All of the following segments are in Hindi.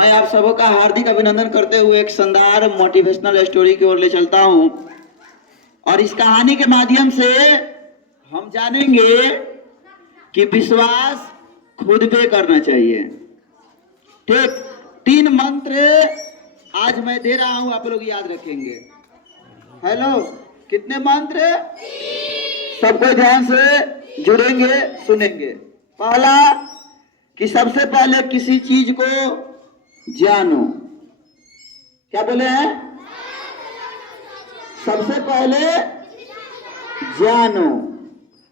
मैं आप सबों का हार्दिक अभिनंदन करते हुए एक शानदार मोटिवेशनल स्टोरी की ओर ले चलता हूं। और इस कहानी के माध्यम से हम जानेंगे कि विश्वास खुद पे करना चाहिए। ठीक, 3 मंत्र आज मैं दे रहा हूं, आप लोग याद रखेंगे। हेलो, कितने मंत्र? सबको ध्यान से जुड़ेंगे, सुनेंगे। पहला कि सबसे पहले किसी चीज को जानो। क्या बोले हैं? सबसे पहले जानो।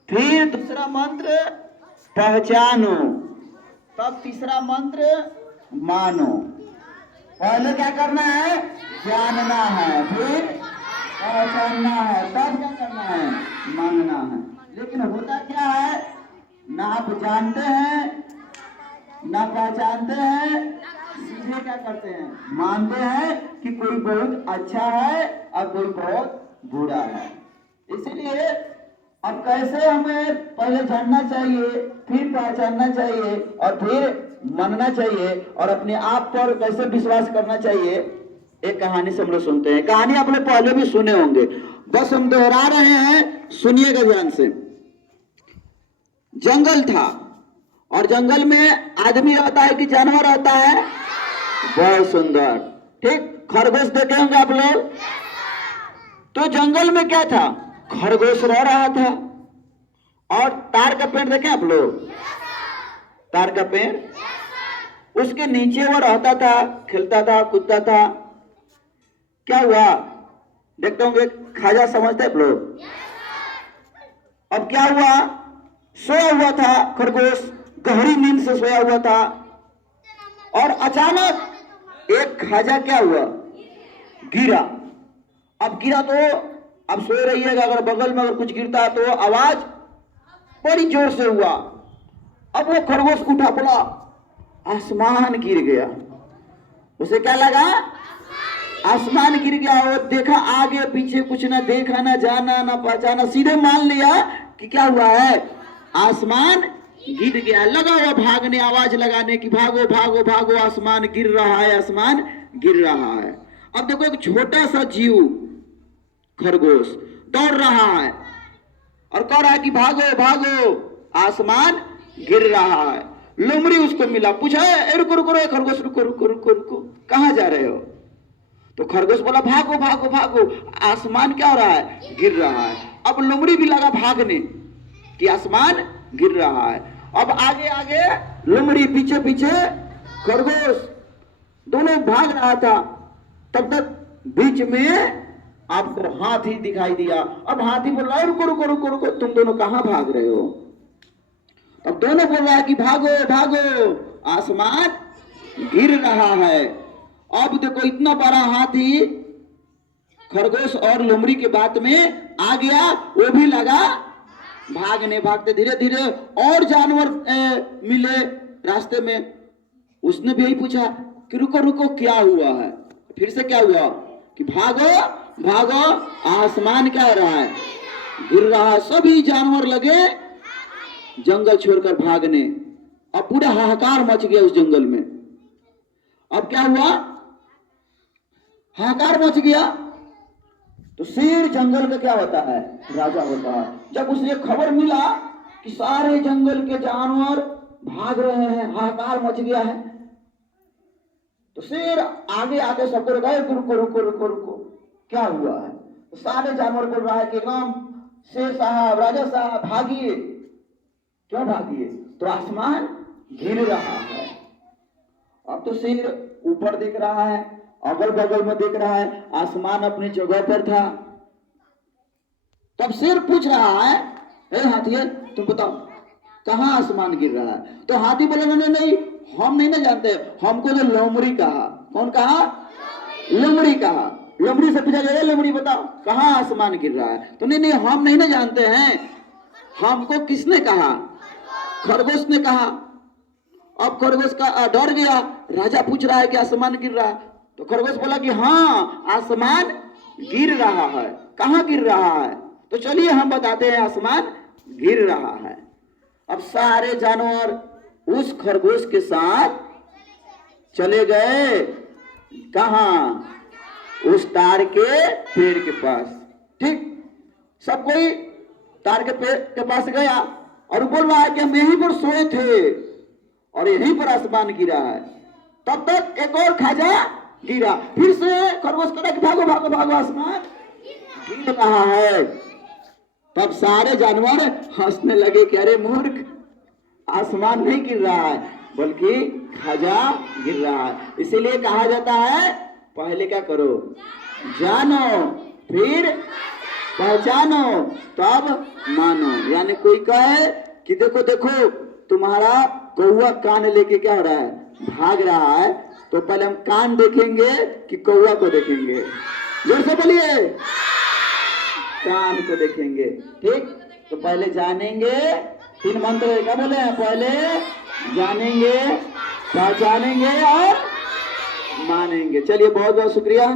फिर दूसरा मंत्र पहचानो। तब तीसरा मंत्र मानो। पहले क्या करना है? जानना है, फिर पहचानना है, तब क्या करना है? मानना है। लेकिन होता क्या है, ना आप जानते हैं ना पहचानते हैं, सीधे क्या करते हैं? मानते हैं कि कोई बहुत अच्छा है और कोई बहुत बुरा है। इसीलिए अब कैसे हमें पहले जानना चाहिए, फिर पहचानना चाहिए और फिर मानना चाहिए, और अपने आप पर कैसे विश्वास करना चाहिए, एक कहानी से हम लोग सुनते हैं। कहानी आप लोग पहले भी सुने होंगे, बस हम दोहरा रहे हैं, सुनिएगा ध्यान से। जंगल था और जंगल में आदमी रहता है कि जानवर रहता है? बहुत सुंदर। ठीक, खरगोश देखे होंगे आप लोग। तो जंगल में क्या था? खरगोश रह रहा था। और तार का पेड़ देखे आप लोग? तार का पेड़, उसके नीचे वो रहता था, खेलता था, कूदता था। क्या हुआ? देखते होंगे खाजा, समझते आप लोग? अब क्या हुआ? सोया हुआ था खरगोश, गहरी नींद से सोया हुआ था, और अचानक एक खाजा क्या हुआ? गिरा। अब गिरा तो अब सो रहिएगा, अगर बगल में अगर कुछ गिरता है तो आवाज बड़ी जोर से हुआ। अब वो खरगोश उठा, बोला आसमान गिर गया। उसे क्या लगा? आसमान गिर गया। वो देखा आगे पीछे कुछ ना देखा, ना जाना ना पहचाना, सीधे मान लिया कि क्या हुआ है? आसमान गिर गया। लगा हुआ भागने, आवाज लगाने की भागो भागो भागो, आसमान गिर रहा है, आसमान गिर रहा है। अब देखो एक छोटा सा जीव खरगोश दौड़ रहा है और कह रहा है कि भागो भागो, आसमान गिर रहा है। लोमड़ी उसको मिला, पूछा रुको रुको रुको खरगोश, रुको रुको रुको रुको, कहां जा रहे हो? तो खरगोश बोला भागो भागो भागो, आसमान क्या हो रहा है? गिर रहा है। अब लोमड़ी भी लगा भागने कि आसमान गिर रहा है। अब आगे आगे लोमड़ी, पीछे पीछे खरगोश, दोनों भाग रहा था। तब तक बीच में आपको हाथी दिखाई दिया। अब हाथी बोल रहा है रुको रुको रुको रुको, तुम दोनों कहां भाग रहे हो? अब दोनों बोल रहा है कि भागो भागो, आसमान गिर रहा है। अब देखो इतना बड़ा हाथी खरगोश और लोमड़ी के बात में आ गया, वो भी लगा भागने। भागते धीरे धीरे और जानवर मिले रास्ते में। उसने भी यही पूछा कि रुको रुको, क्या हुआ है? फिर से क्या हुआ कि भागो भागो, आसमान क्या हो रहा है? गिर रहा है। सभी जानवर लगे जंगल छोड़कर भागने। अब पूरा हाहाकार मच गया उस जंगल में। अब क्या हुआ? हाहाकार मच गया। तो शेर जंगल का क्या होता है? राजा होता है। जब उसे खबर मिला कि सारे जंगल के जानवर भाग रहे हैं, हाहाकार मच गया है, तो शेर आगे आके सबको रुकाए, रुको रुको रुको रुको, क्या हुआ है? तो सारे जानवर बोल रहा है कि राम, शेर साहब, राजा साहब भागिए। क्यों भागिए? तो आसमान गिर रहा है। अब तो शेर ऊपर देख रहा है, अगल बगल में देख रहा है, आसमान अपनी जगह पर था। तब शेर पूछ रहा है, ए हाथी, तुम बताओ कहां आसमान गिर रहा है? तो हाथी बोले नहीं नहीं, हम नहीं ना जानते, हमको तो लोमड़ी कहा। कौन कहा? लोमड़ी कहा। लोमड़ी से पूछा गया, लोमड़ी बताओ कहां आसमान गिर रहा है? तो नहीं नहीं, हम नहीं ना जानते हैं, हमको किसने कहा? खरगोश ने कहा। अब खरगोश का डर गया, राजा पूछ रहा है कि आसमान गिर रहा है। तो खरगोश बोला कि हाँ, आसमान गिर रहा है। कहां गिर रहा है? तो चलिए हम बताते हैं, आसमान गिर रहा है। अब सारे जानवर उस खरगोश के साथ चले गए कहाँ? उस तार के पेड़ के पास। ठीक, सब कोई तार के पेड़ के पास गया और बोल रहा है कि हम यहीं पर सोए थे और यहीं पर आसमान गिरा है। तब तक एक और खाजा गिरा, फिर से खरगोश कहा कि भागो भागो भागो, आसमान गिर रहा है। तब सारे जानवर हंसने लगे कि अरे मूर्ख, आसमान नहीं गिर रहा है बल्कि खाजा गिर रहा है। इसीलिए कहा जाता है पहले क्या करो, जानो, फिर पहचानो, तब मानो। यानी कोई कहे कि देखो देखो तुम्हारा कौवा कान लेके क्या हो रहा है, भाग रहा है, तो पहले हम कान देखेंगे कि कौवा को देखेंगे? जोर से बोलिए, कान को देखेंगे। ठीक, तो पहले जानेंगे, 3 मंत्र क्या बोले हैं? पहले जानेंगे, पहचानेंगे और मानेंगे। चलिए, बहुत बहुत शुक्रिया।